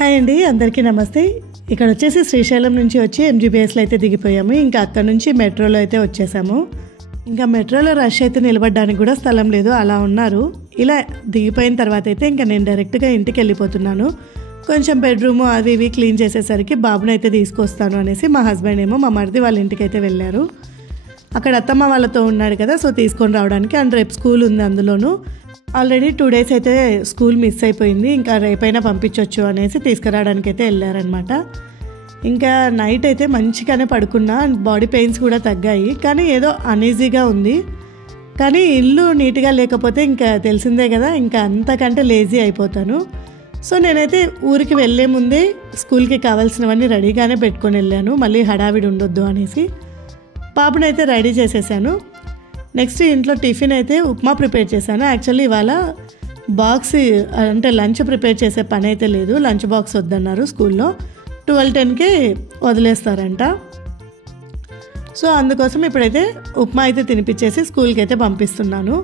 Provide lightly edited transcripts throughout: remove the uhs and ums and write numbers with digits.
Hi అండి, అందరికీ నమస్తే. ఇక్కడ వచ్చేసి శ్రీశైలం నుంచి వచ్చి ఎంజీబీఎస్లో అయితే దిగిపోయాము. ఇంకా అక్కడ నుంచి మెట్రోలో అయితే వచ్చేసాము. ఇంకా మెట్రోలో రష్ అయితే నిలబడడానికి కూడా స్థలం లేదు, అలా ఉన్నారు. ఇలా దిగిపోయిన తర్వాత అయితే ఇంకా నేను డైరెక్ట్గా ఇంటికి వెళ్ళిపోతున్నాను. కొంచెం బెడ్రూము అవి ఇవి క్లీన్ చేసేసరికి బాబుని అయితే తీసుకొస్తాను అనేసి మా హస్బెండ్ ఏమో మా మరిది వాళ్ళ ఇంటికి అయితే వెళ్ళారు. అక్కడ అత్తమ్మ వాళ్ళతో ఉన్నాడు కదా, సో తీసుకొని రావడానికి. అండ్ రేపు స్కూల్ ఉంది, అందులోనూ ఆల్రెడీ 2 days అయితే స్కూల్ మిస్ అయిపోయింది. ఇంకా రేపైనా పంపించవచ్చు అనేసి తీసుకురావడానికి అయితే వెళ్ళారనమాట. ఇంకా నైట్ అయితే మంచిగానే పడుకున్నా, బాడీ పెయిన్స్ కూడా తగ్గాయి. కానీ ఏదో అనీజీగా ఉంది. కానీ ఇల్లు నీట్గా లేకపోతే ఇంకా తెలిసిందే కదా, ఇంకా అంతకంటే లేజీ అయిపోతాను. సో నేనైతే ఊరికి వెళ్ళే ముందే స్కూల్కి కావాల్సినవన్నీ రెడీగానే పెట్టుకొని వెళ్ళాను, మళ్ళీ హడావిడి ఉండొద్దు అనేసి. పాపనైతే రెడీ చేసేసాను. నెక్స్ట్ ఇంట్లో టిఫిన్ అయితే ఉప్మా ప్రిపేర్ చేశాను. యాక్చువల్లీ ఇవాళ బాక్స్ అంటే లంచ్ ప్రిపేర్ చేసే పని అయితే లేదు, లంచ్ బాక్స్ వద్దన్నారు స్కూల్లో. 12:10కే వదిలేస్తారంట. సో అందుకోసం ఇప్పుడైతే ఉప్మా అయితే తినిపించేసి స్కూల్కి అయితే పంపిస్తున్నాను.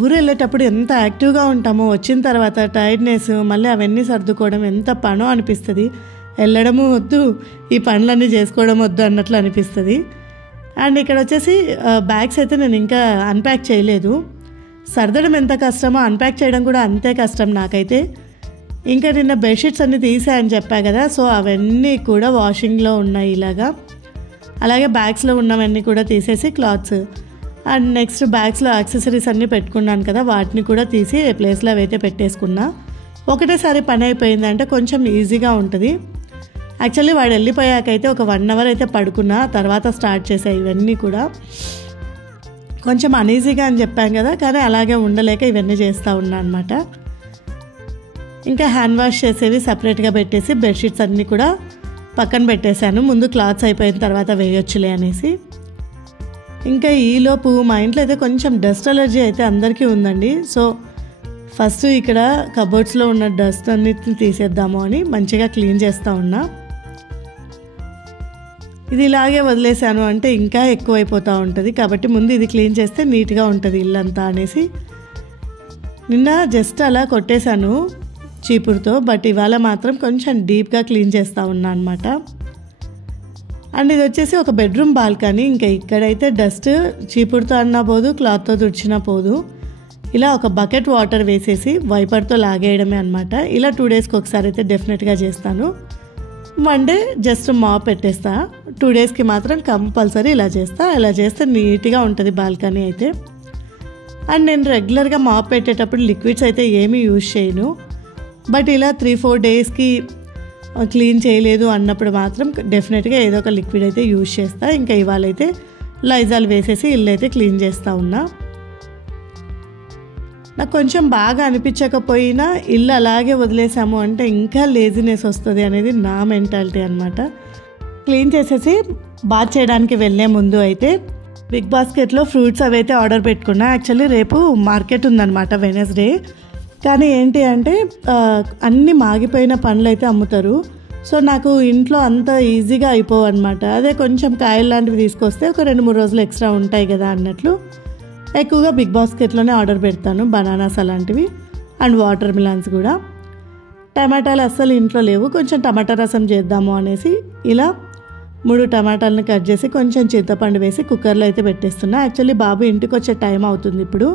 ఊరు వెళ్ళేటప్పుడు ఎంత యాక్టివ్గా ఉంటామో, వచ్చిన తర్వాత టైర్డ్నెస్, మళ్ళీ అవన్నీ సర్దుకోవడం ఎంత పనో అనిపిస్తుంది. వెళ్ళడము వద్దు, ఈ పనులన్నీ చేసుకోవడం వద్దు అన్నట్లు అనిపిస్తుంది. అండ్ ఇక్కడ వచ్చేసి బ్యాగ్స్ అయితే నేను ఇంకా అన్ప్యాక్ చేయలేదు. సర్దడం ఎంత కష్టమో అన్ప్యాక్ చేయడం కూడా అంతే కష్టం నాకైతే. ఇంకా నిన్న బెడ్షీట్స్ అన్నీ తీసాయని చెప్పా కదా, సో అవన్నీ కూడా వాషింగ్లో ఉన్నాయి ఇలాగా. అలాగే బ్యాగ్స్లో ఉన్నవన్నీ కూడా తీసేసి క్లాత్స్, అండ్ నెక్స్ట్ బ్యాగ్స్లో యాక్సెసరీస్ అన్నీ పెట్టుకున్నాను కదా, వాటిని కూడా తీసి ప్లేస్లో అవైతే పెట్టేసుకున్నా. ఒకటేసారి పని అయిపోయిందంటే కొంచెం ఈజీగా ఉంటుంది. యాక్చువల్లీ వాడు వెళ్ళిపోయాకైతే ఒక 1 hour అయితే పడుకున్నా, తర్వాత స్టార్ట్ చేసాయి ఇవన్నీ కూడా. కొంచెం అనీజీగా అని చెప్పాం కదా, కానీ అలాగే ఉండలేక ఇవన్నీ చేస్తూ ఉన్నా అనమాట. ఇంకా హ్యాండ్ వాష్ చేసేవి సపరేట్గా పెట్టేసి బెడ్షీట్స్ అన్నీ కూడా పక్కన పెట్టేశాను. ముందు క్లాత్స్ అయిపోయిన తర్వాత వేయొచ్చులే అనేసి. ఇంకా ఈలోపు మా ఇంట్లో అయితే కొంచెం డస్ట్ అలర్జీ అయితే అందరికీ ఉందండి. సో ఫస్ట్ ఇక్కడ కబోర్డ్స్లో ఉన్న డస్ట్ అన్నిటిని తీసేద్దాము అని మంచిగా క్లీన్ చేస్తూ ఉన్నా. ఇది ఇలాగే వదిలేసాను అంటే ఇంకా ఎక్కువైపోతూ ఉంటుంది, కాబట్టి ముందు ఇది క్లీన్ చేస్తే నీట్గా ఉంటుంది ఇల్లంతా అనేసి నిన్న జస్ట్ అలా కొట్టేశాను చీపురుతో. బట్ ఇవాళ మాత్రం కొంచెం డీప్గా క్లీన్ చేస్తూ ఉన్నా అనమాట. అండ్ ఇది వచ్చేసి ఒక బెడ్రూమ్ బాల్కనీ. ఇంకా ఇక్కడైతే డస్ట్ చీపురుతో అన్నా పోదు, క్లాత్తో తుడిచినా పోదు. ఇలా ఒక బకెట్ వాటర్ వేసేసి వైపర్తో లాగేయడమే అనమాట. ఇలా 2 daysకి ఒకసారి అయితే డెఫినెట్గా చేస్తాను. 1 day జస్ట్ మాప్ పెట్టేస్తా, 2 daysకి మాత్రం కంపల్సరీ ఇలా చేస్తా. ఇలా చేస్తే నీట్గా ఉంటుంది బాల్కనీ అయితే. అండ్ నేను రెగ్యులర్గా మాప్ పెట్టేటప్పుడు లిక్విడ్స్ అయితే ఏమీ యూజ్ చేయను. బట్ ఇలా 3-4 daysకి క్లీన్ చేయలేదు అన్నప్పుడు మాత్రం డెఫినెట్గా ఏదో ఒక లిక్విడ్ అయితే యూజ్ చేస్తా. ఇంకా ఇవాళ అయితే లైజాల్ వేసేసి ఇల్లు అయితే క్లీన్ చేస్తూ ఉన్నా. నాకు కొంచెం బాగా అనిపించకపోయినా ఇల్లు అలాగే వదిలేసాము అంటే ఇంకా లేజినెస్ వస్తుంది అనేది నా మెంటాలిటీ అనమాట. క్లీన్ చేసేసి బాత్ చేయడానికి వెళ్ళే ముందు అయితే బిగ్ బాస్కెట్లో ఫ్రూట్స్ అవి అయితే ఆర్డర్ పెట్టుకున్నా. యాక్చువల్లీ రేపు మార్కెట్ ఉందన్నమాట, వెనస్డే. కానీ ఏంటి అంటే అన్నీ మాగిపోయిన పండ్లు అయితే అమ్ముతారు. సో నాకు ఇంట్లో అంత ఈజీగా అయిపోవు అనమాట. అదే కొంచెం కాయలు లాంటివి తీసుకొస్తే ఒక 2-3 రోజులు ఎక్స్ట్రా ఉంటాయి కదా అన్నట్లు ఎక్కువగా బిగ్ బాస్కెట్లోనే ఆర్డర్ పెడతాను. బనానాస్ అలాంటివి అండ్ వాటర్ మిలన్స్ కూడా. టమాటాలు అస్సలు ఇంట్లో లేవు, కొంచెం టమాటా రసం చేద్దాము అనేసి ఇలా 3 టమాటాలను కట్ చేసి కొంచెం చింతపండు వేసి కుక్కర్లో అయితే పెట్టేస్తున్నా. యాక్చువల్లీ బాబు ఇంటికి వచ్చే టైం అవుతుంది ఇప్పుడు,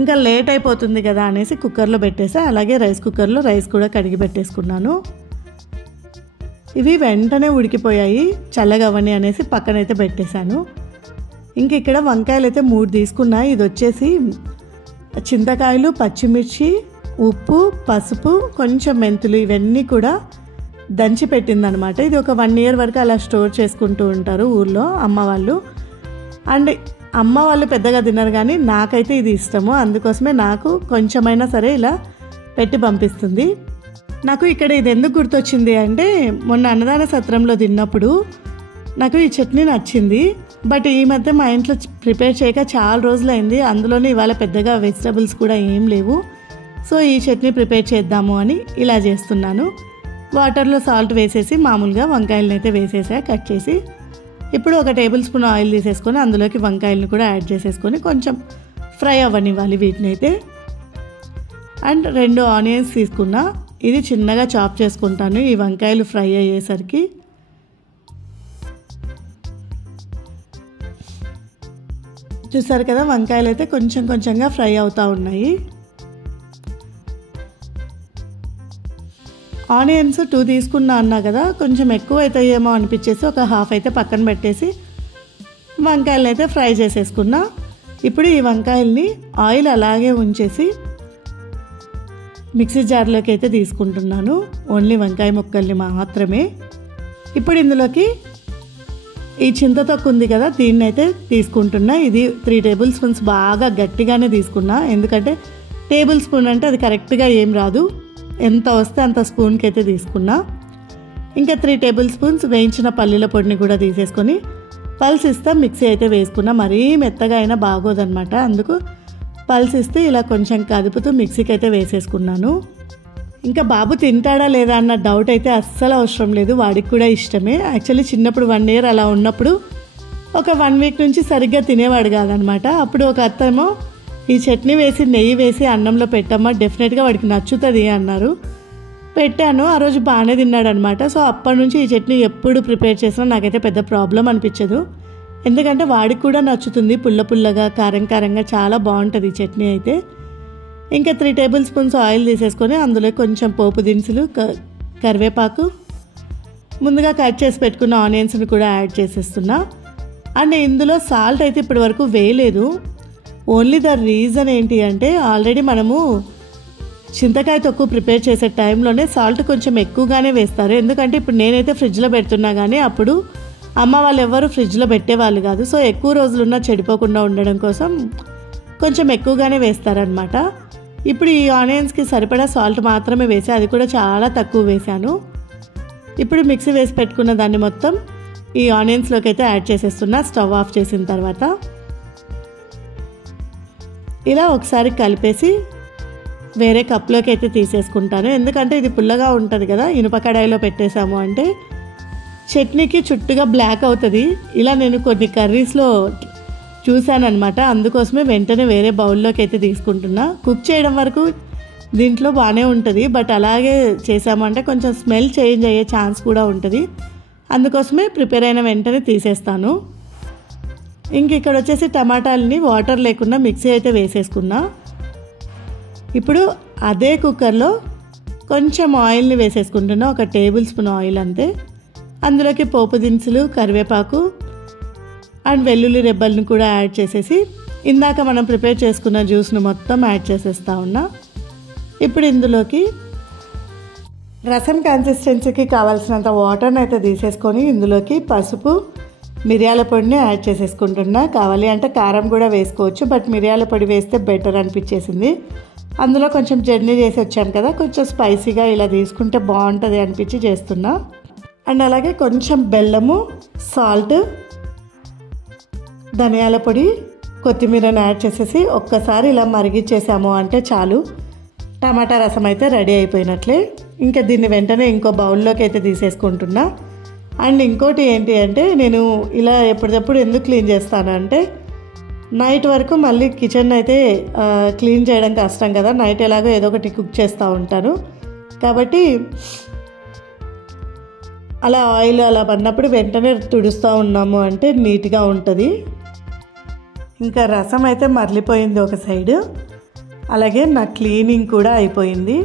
ఇంకా లేట్ అయిపోతుంది కదా అనేసి కుక్కర్లో పెట్టేసా. అలాగే రైస్ కుక్కర్లో రైస్ కూడా కడిగి పెట్టేసుకున్నాను. ఇవి వెంటనే ఉడికిపోయాయి, చల్లగా అవ్వని అనేసి పక్కనైతే పెట్టేశాను. ఇంక ఇక్కడ వంకాయలు అయితే 3 తీసుకున్నా. ఇది వచ్చేసి చింతకాయలు, పచ్చిమిర్చి, ఉప్పు, పసుపు, కొంచెం మెంతులు ఇవన్నీ కూడా దంచి పెట్టిందనమాట. ఇది ఒక 1 year వరకు అలా స్టోర్ చేసుకుంటూ ఉంటారు ఊర్లో అమ్మ వాళ్ళు. అండ్ అమ్మ వాళ్ళు పెద్దగా తినరు, కానీ నాకైతే ఇది ఇష్టము. అందుకోసమే నాకు కొంచెమైనా సరే ఇలా పెట్టి పంపిస్తుంది. నాకు ఇక్కడ ఇది ఎందుకు గుర్తొచ్చింది అంటే, మొన్న అన్నదాన సత్రంలో తిన్నప్పుడు నాకు ఈ చట్నీ నచ్చింది. బట్ ఈ మధ్య మా ఇంట్లో ప్రిపేర్ చేయక చాలా రోజులైంది. అందులోనే ఇవాళ పెద్దగా వెజిటబుల్స్ కూడా ఏం లేవు. సో ఈ చట్నీ ప్రిపేర్ చేద్దాము అని ఇలా చేస్తున్నాను. వాటర్లో సాల్ట్ వేసేసి మామూలుగా వంకాయలను అయితే వేసేసా కట్ చేసి. ఇప్పుడు ఒక 1 tablespoon ఆయిల్ తీసేసుకొని అందులోకి వంకాయలను కూడా యాడ్ చేసేసుకొని కొంచెం ఫ్రై అవ్వనివ్వాలి వీటిని అయితే. అండ్ 2 ఆనియన్స్ తీసుకున్నా, ఇది చిన్నగా చాప్ చేసుకుంటాను ఈ వంకాయలు ఫ్రై అయ్యేసరికి. చూసారు కదా, వంకాయలు అయితే కొంచెం కొంచెంగా ఫ్రై అవుతూ ఉన్నాయి. ఆనియన్స్ 2 తీసుకున్నా అన్నా కదా, కొంచెం ఎక్కువ అవుతాయేమో అనిపించేసి ఒక హాఫ్ అయితే పక్కన పెట్టేసి వంకాయలు అయితే ఫ్రై చేసేసుకున్నా. ఇప్పుడు ఈ వంకాయల్ని ఆయిల్ అలాగే ఉంచేసి మిక్సీ జార్లోకి అయితే తీసుకుంటున్నాను, ఓన్లీ వంకాయ ముక్కల్ని మాత్రమే. ఇప్పుడు ఇందులోకి ఈ చింతతొక్కు ఉంది కదా, దీన్ని అయితే తీసుకుంటున్నా. ఇది 3 టేబుల్ స్పూన్స్ బాగా గట్టిగానే తీసుకున్నా, ఎందుకంటే టేబుల్ స్పూన్ అంటే అది కరెక్ట్గా ఏం రాదు, ఎంత వస్తే అంత స్పూన్కి అయితే తీసుకున్నా. ఇంకా 3 టేబుల్ స్పూన్స్ వేయించిన పల్లీల పొడిని కూడా తీసేసుకొని పల్స్ ఇస్తా మిక్సీ అయితే వేసుకున్నా. మరీ మెత్తగా అయినా బాగోదన్నమాట, అందుకు పల్స్ ఇస్తూ ఇలా కొంచెం కదుపుతూ మిక్సీకి అయితే వేసేసుకున్నాను. ఇంకా బాబు తింటాడా లేదా అన్న డౌట్ అయితే అస్సలు అవసరం లేదు, వాడికి కూడా ఇష్టమే. యాక్చువల్లీ చిన్నప్పుడు 1 year అలా ఉన్నప్పుడు ఒక 1 week నుంచి సరిగ్గా తినేవాడు కాదనమాట. అప్పుడు ఒక అత్తేమో ఈ చట్నీ వేసి నెయ్యి వేసి అన్నంలో పెట్టమ్మా, డెఫినెట్గా వాడికి నచ్చుతుంది అన్నారు. పెట్టాను, ఆ రోజు బాగానే తిన్నాడు అనమాట. సో అప్పటి నుంచి ఈ చట్నీ ఎప్పుడు ప్రిపేర్ చేసినా నాకైతే పెద్ద ప్రాబ్లం అనిపించదు, ఎందుకంటే వాడికి కూడా నచ్చుతుంది, పుల్ల పుల్లగా కారం కారంగా చాలా బాగుంటుంది ఈ చట్నీ అయితే. ఇంకా 3 టేబుల్ స్పూన్స్ ఆయిల్ తీసేసుకొని అందులో కొంచెం పోపు దినుసులు, కరివేపాకు, ముందుగా కట్ చేసి పెట్టుకున్న ఆనియన్స్ని కూడా యాడ్ చేసేస్తున్నా. అండ్ ఇందులో సాల్ట్ అయితే ఇప్పటి వరకు వేయలేదు. ఓన్లీ ద రీజన్ ఏంటి అంటే ఆల్రెడీ మనము చింతకాయ తొక్కు ప్రిపేర్ చేసే టైంలోనే సాల్ట్ కొంచెం ఎక్కువగానే వేస్తారు, ఎందుకంటే ఇప్పుడు నేనైతే ఫ్రిడ్జ్లో పెడుతున్నా కానీ అప్పుడు అమ్మ వాళ్ళు ఎవరు ఫ్రిడ్జ్లో పెట్టేవాళ్ళు కాదు. సో ఎక్కువ రోజులున్నా చెడిపోకుండా ఉండడం కోసం కొంచెం ఎక్కువగానే వేస్తారనమాట. ఇప్పుడు ఈ ఆనియన్స్కి సరిపడా సాల్ట్ మాత్రమే వేసి, అది కూడా చాలా తక్కువ వేసాను. ఇప్పుడు మిక్సీ వేసి పెట్టుకున్న దాన్ని మొత్తం ఈ ఆనియన్స్లోకి అయితే యాడ్ చేసేస్తున్నా స్టవ్ ఆఫ్ చేసిన తర్వాత. ఇలా ఒకసారి కలిపేసి వేరే కప్లోకి అయితే తీసేసుకుంటాను, ఎందుకంటే ఇది పుల్లగా ఉంటుంది కదా, ఇనుప కడాయిలో పెట్టేసాము అంటే చట్నీకి చుట్టుగా బ్లాక్ అవుతుంది. ఇలా నేను కొన్ని కర్రీస్లో చూశానమాట, అందుకోసమే వెంటనే వేరే బౌల్లోకి అయితే తీసుకుంటున్నా. కుక్ చేయడం వరకు దీంట్లో బాగానే ఉంటుంది, బట్ అలాగే చేసామంటే కొంచెం స్మెల్ చేంజ్ అయ్యే ఛాన్స్ కూడా ఉంటుంది, అందుకోసమే ప్రిపేర్ అయిన వెంటనే తీసేస్తాను. ఇంక ఇక్కడ వచ్చేసి టమాటాలని వాటర్ లేకుండా మిక్సీ అయితే వేసేసుకున్నా. ఇప్పుడు అదే కుక్కర్లో కొంచెం ఆయిల్ని వేసేసుకుంటున్నా, 1 టేబుల్ స్పూన్ ఆయిల్ అంతే. అందులోకి పోపు దినుసులు, కరివేపాకు అండ్ వెల్లుల్లి రెబ్బల్ని కూడా యాడ్ చేసేసి ఇందాక మనం ప్రిపేర్ చేసుకున్న జ్యూస్ను మొత్తం యాడ్ చేసేస్తా ఉన్నా. ఇప్పుడు ఇందులోకి రసం కన్సిస్టెన్సీకి కావాల్సినంత వాటర్ని అయితే తీసేసుకొని ఇందులోకి పసుపు, మిరియాల పొడిని యాడ్ చేసేసుకుంటున్నా. కావాలి అంటే కారం కూడా వేసుకోవచ్చు, బట్ మిరియాల పొడి వేస్తే బెటర్ అనిపించేసింది. అందులో కొంచెం జర్నీ చేసి వచ్చాను కదా, కొంచెం స్పైసీగా ఇలా తీసుకుంటే బాగుంటుంది అనిపించి చేస్తున్నా. అండ్ అలాగే కొంచెం బెల్లము, సాల్ట్, ధనియాల పొడి, కొత్తిమీరని యాడ్ చేసేసి ఒక్కసారి ఇలా మరిగిచ్చేసాము అంటే చాలు, టమాటా రసం అయితే రెడీ అయిపోయినట్లే. ఇంకా దీన్ని వెంటనే ఇంకో బౌల్లోకి అయితే తీసేసుకుంటున్నా. అండ్ ఇంకోటి ఏంటి అంటే నేను ఇలా ఎప్పటికప్పుడు ఎందుకు క్లీన్ చేస్తాను అంటే నైట్ వరకు మళ్ళీ కిచెన్ అయితే క్లీన్ చేయడం కష్టం కదా, నైట్ ఎలాగో ఏదో ఒకటి కుక్ చేస్తూ ఉంటాను కాబట్టి అలా ఆయిల్ అలా పడినప్పుడు వెంటనే తుడుస్తూ ఉన్నాము అంటే నీట్గా ఉంటుంది. ఇంకా రసం అయితే మరలిపోయింది ఒక సైడు, అలాగే నా క్లీనింగ్ కూడా అయిపోయింది.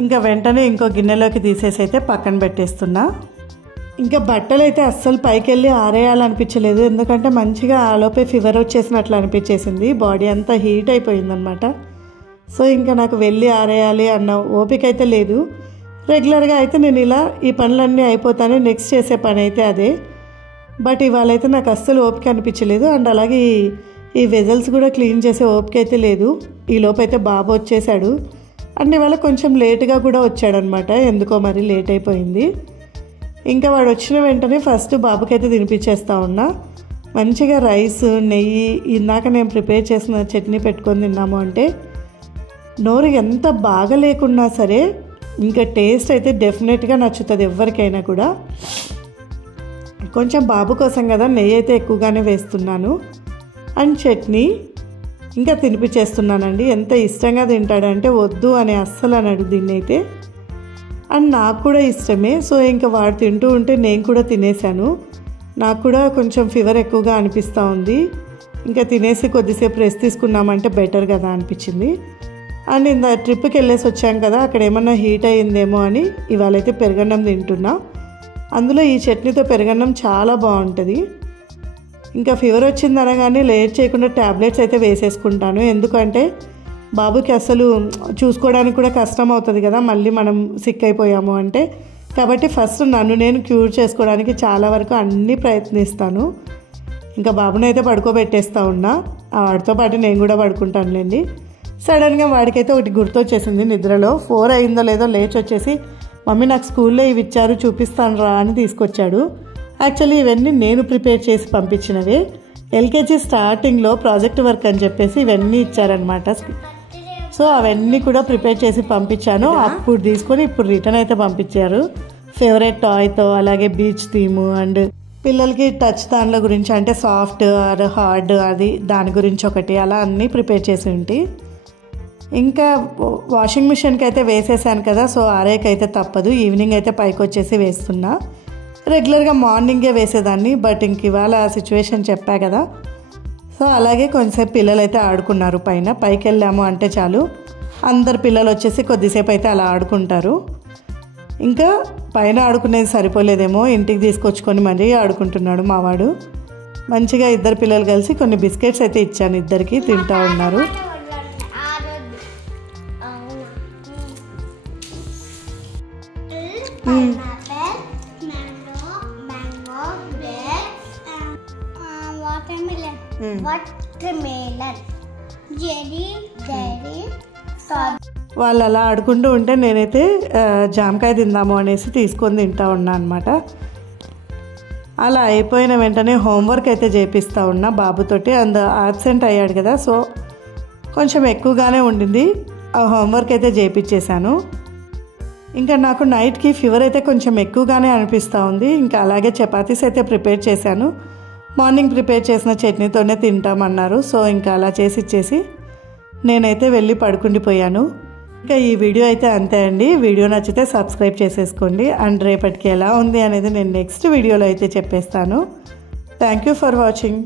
ఇంకా వెంటనే ఇంకో గిన్నెలోకి తీసేసి అయితే పక్కన పెట్టేస్తున్నా. ఇంకా బట్టలు అయితే అస్సలు పైకి వెళ్ళి ఆరేయాలనిపించలేదు, ఎందుకంటే మంచిగా ఆలోపే ఫీవర్ వచ్చేసినట్లు అనిపించేసింది, బాడీ అంతా హీట్ అయిపోయిందనమాట. సో ఇంకా నాకు వెళ్ళి ఆరేయాలి అన్న ఓపిక అయితే లేదు. రెగ్యులర్గా అయితే నేను ఇలా ఈ పనులన్నీ అయిపోతానే నెక్స్ట్ చేసే పని అయితే అదే, బట్ ఇవాళ అయితే నాకు అస్సలు ఓపిక అనిపించలేదు. అండ్ అలాగే ఈ వెజల్స్ కూడా క్లీన్ చేసే ఓపిక అయితే లేదు. ఈ లోపు అయితే బాబు వచ్చేసాడు, అండ్ ఇవాళ కొంచెం లేట్గా కూడా వచ్చాడనమాట, ఎందుకో మరి లేట్ అయిపోయింది. ఇంకా వాడు వచ్చిన వెంటనే ఫస్ట్ బాబుకైతే తినిపించేస్తా ఉన్నా. మంచిగా రైస్, నెయ్యి, ఇందాక నేను ప్రిపేర్ చేసిన చట్నీ పెట్టుకొని తిన్నాము అంటే నోరు ఎంత బాగా లేకున్నా సరే ఇంకా టేస్ట్ అయితే డెఫినెట్గా నచ్చుతుంది ఎవరికైనా కూడా. కొంచెం బాబు కోసం కదా నెయ్యి అయితే ఎక్కువగానే వేస్తున్నాను. అండ్ చట్నీ ఇంకా తినిపించేస్తున్నానండి. ఎంత ఇష్టంగా తింటాడంటే వద్దు అని అస్సలు అనడు దీన్ని అయితే. అండ్ నాకు కూడా ఇష్టమే. సో ఇంకా వాడు తింటూ ఉంటే నేను కూడా తినేసాను. నాకు కూడా కొంచెం ఫీవర్ ఎక్కువగా అనిపిస్తూ ఉంది. ఇంకా తినేసి కొద్దిసేపు రెస్ట్ తీసుకున్నామంటే బెటర్ కదా అనిపించింది. అండ్ ఇంత ట్రిప్కి వెళ్ళేసి వచ్చాం కదా, అక్కడ ఏమన్నా హీట్ అయ్యిందేమో అని ఇవాళైతే పెరుగన్నం తింటున్నా. అందులో ఈ చట్నీతో పెరుగన్నం చాలా బాగుంటుంది. ఇంకా ఫీవర్ వచ్చింది అనగానే లేట్ చేయకుండా ట్యాబ్లెట్స్ అయితే వేసేసుకుంటాను. ఎందుకంటే బాబుకి అసలు చూసుకోవడానికి కూడా కష్టం అవుతుంది కదా మళ్ళీ మనం సిక్ అయిపోయాము అంటే. కాబట్టి ఫస్ట్ నన్ను నేను క్యూర్ చేసుకోవడానికి చాలా వరకు అన్నీ ప్రయత్నిస్తాను. ఇంకా బాబుని అయితే పడుకోబెట్టేస్తూ ఉన్నా. వాడితో పాటు నేను కూడా పడుకుంటానులేండి. సడన్గా వాడికైతే ఒకటి గుర్తొచ్చేసింది నిద్రలో. 4 అయిందో లేదో లేచి వచ్చేసి, మమ్మీ నాకు స్కూల్లో ఇవి ఇచ్చారు చూపిస్తాను రా అని తీసుకొచ్చాడు. యాక్చువల్లీ ఇవన్నీ నేను ప్రిపేర్ చేసి పంపించినవే. ఎల్కేజీ స్టార్టింగ్లో ప్రాజెక్ట్ వర్క్ అని చెప్పేసి ఇవన్నీ ఇచ్చారనమాట. సో అవన్నీ కూడా ప్రిపేర్ చేసి పంపించాను. అప్పుడు తీసుకొని ఇప్పుడు రిటర్న్ అయితే పంపించారు. ఫేవరెట్ టాయ్తో, అలాగే బీచ్ థీము, అండ్ పిల్లలకి టచ్ దానిలో గురించి అంటే సాఫ్ట్ ఆర్ హార్డ్ అది దాని గురించి ఒకటి, అలా అన్నీ ప్రిపేర్ చేసి ఉంటే. ఇంకా వాషింగ్ మిషన్కి అయితే వేసేసాను కదా, సో ఆరేకైతే తప్పదు. ఈవినింగ్ అయితే పైకి వచ్చేసి వేస్తున్నా. రెగ్యులర్గా మార్నింగే వేసేదాన్ని, బట్ ఇంక ఇవాళ సిచ్యువేషన్ చెప్పా కదా. సో అలాగే కొంచెంసేపు పిల్లలు అయితే ఆడుకున్నారు పైన. పైకి వెళ్ళాము అంటే చాలు అందరు పిల్లలు వచ్చేసి కొద్దిసేపు అయితే అలా ఆడుకుంటారు. ఇంకా పైన ఆడుకునేది సరిపోలేదేమో, ఇంటికి తీసుకొచ్చుకొని మరీ ఆడుకుంటున్నాడు మావాడు. మంచిగా ఇద్దరు పిల్లలు కలిసి కొన్ని బిస్కెట్స్ అయితే ఇచ్చాను, ఇద్దరికి తింటూ ఉన్నారు. వాళ్ళు అలా ఆడుకుంటూ ఉంటే నేనైతే జామకాయ తిందాము అనేసి తీసుకొని తింటా ఉన్నా అనమాట. అలా అయిపోయిన వెంటనే హోంవర్క్ అయితే చేపిస్తూ ఉన్నా బాబుతోటి. ఆబ్సెంట్ అయ్యాడు కదా, సో కొంచెం ఎక్కువగానే ఉండింది. ఆ హోంవర్క్ అయితే చేయించేశాను. ఇంకా నాకు నైట్కి ఫీవర్ అయితే కొంచెం ఎక్కువగానే అనిపిస్తూ ఉంది. ఇంకా అలాగే చపాతీస్ అయితే ప్రిపేర్ చేశాను. మార్నింగ్ ప్రిపేర్ చేసిన చట్నీతోనే తింటామన్నారు. సో ఇంకా అలా చేసి ఇచ్చేసి నేనైతే వెళ్ళి పడుకుండిపోయాను. ఇంకా ఈ వీడియో అయితే అంతే అండి. వీడియో నచ్చితే సబ్స్క్రైబ్ చేసేసుకోండి. అండ్ రేపటికి ఎలా ఉంది అనేది నేను నెక్స్ట్ వీడియోలో అయితే చెప్పేస్తాను. Thank you for watching.